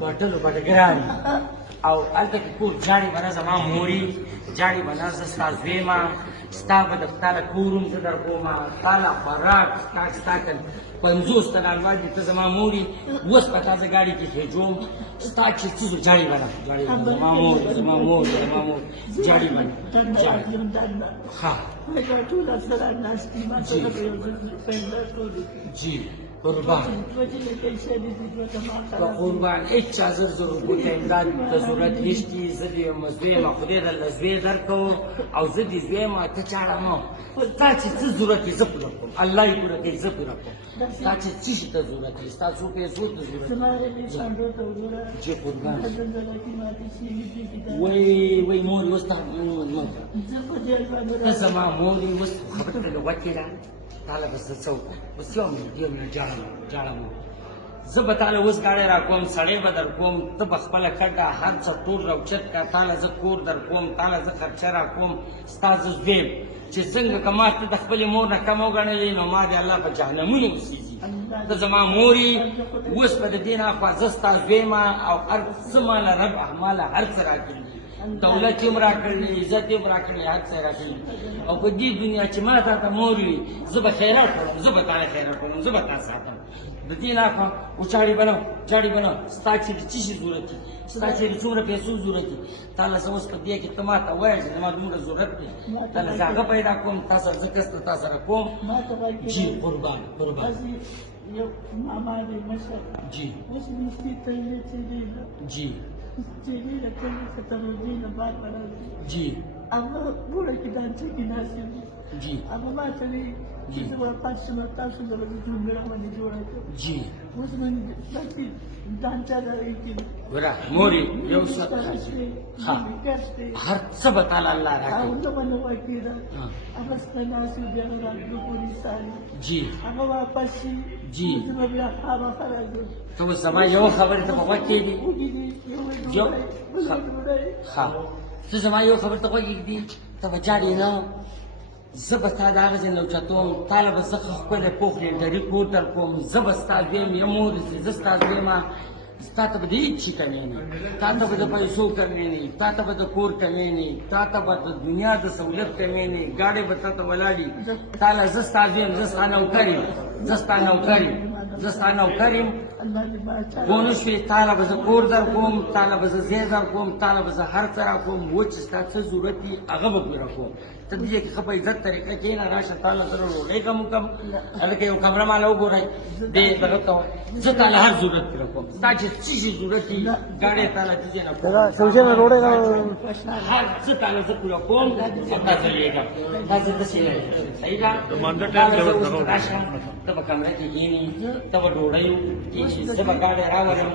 होटल बाटे ګران او هلته کې کور جاړي به نه زما موري جاړي به نه زه ستا زوی ما ستا به د تاله کور هم زه در کومه تاله خوراک ستا که 50 تنان واجب ته زما موري اوس په تا زه ګاډي کې خېجوم ستا چې څه زه جاړي به نه زما مور جاړي به نه ښه جی قربان قربان هیڅ چا زر ضرورت امداد ته ضرورت نشته زه دې مزوی یم خدای درله زوی درکړو او زه دې زوی یم ته چاړه مه تا چې څه ضرورت یې زه پوره کوم الله یې پوره کوي زه پوره کوم تا چې څه شي ته ضرورت یې ستا څو پیسو ته ضرورت جی قربان وای مور اوس ته زما مور اوس خبره ته وکړې ده تعالی بس څه اوس یو منټ جاړم زه به تعالی اوس ګاډی را کوم سړی به در کوم ته به خپله کټه هر څه ټول راوچت کړه تعالی زه کور در کوم تعالی زه خرچه را کوم ستا زه زوی چې څنګه که ما ته د خپلې مور نه کم وګڼلې نو ما د الله په جهنمونو اوسېږي ته زما مورې اوس به د دې نه اخوا زه ستا زوی یم او هر څه ماله رب ماله هر څه راکړي دولت هم راکړي عزت هم راکړي هر څه راکړي او په دې دنیا چې ما تا ته مور وي زه به خیرات کوم زه به تاله خیرات کوم زه به تا ساتم د دې نه اخوا جاړي به نه ستا چې د څه شي ضرورت دي ستا چې د څومره پیسو ضرورت دي تاله زه اوس په دې کې ته ما ته وایه چې زما دومره ضرورت دی تاله زه هغه پیدا کوم تا سره زه کس ته تا سره کوم جی قربان جی جی جی هغه بوړه کې دانچه کې ناست یم جی هغه ما ته وایي چې زه به پاتې شم تاسو به د ژوند باندې جوړه کړم جی اوس من داسې دانچه لرئ چې ګوره مورې یو څه هر څه به تعالی الله راکړي او زه به نه وکېده هغه ستا ناست وي بیا به راتلو پورې ساري جی هغه واپس شي جی زه به بیا خامخا راځم ته اوس زما یوه خبرې ته به غوږ کېږي ښه ته زما یو خبرې ته غوږ ږدي ته به جاړې نه زه به ستا د هغه ځای نه اوچتوم تاله به زه ښه ښکلی پوخ لنډري کور در کوم زه به ستا زوی یم یا مور دې زه ستا زوی یم تا ته به د هېڅ شي کمی نه تا ته به د پیسو کمی نه تا ته به د کور کمی نه تا ته به د دنیا د سهولت کمی نه ګاډۍ به تا ته ولاړي تاله زه ستا زوی یم زه ستا نوکر یم پوه نه شوې تاله به زه کور در کوم تاله به زه ځای در کوم تاله به زه هر څه را کوم و چې ستا څه ضرورت دي هغه به پوره کوم ته دې کې ښه په عزت طریقه کښېنه راشه تاله سره ډوډۍ کم وکړم هلکه یو کمره ماله وګورئ دې دغه ته زه تاله هر ضرورت پوره کوم ستا چې څه شي ضرورت دي ګاډۍ تاله څه شي نه هر څه تاله زه پوره کوم او تا زه لېږم دا زه داسې نه صحیح ده تاله زه اوس راشم ته به کمره کې کښېنې ته به ډوډۍ کښېنې زه به ګاډۍ راولم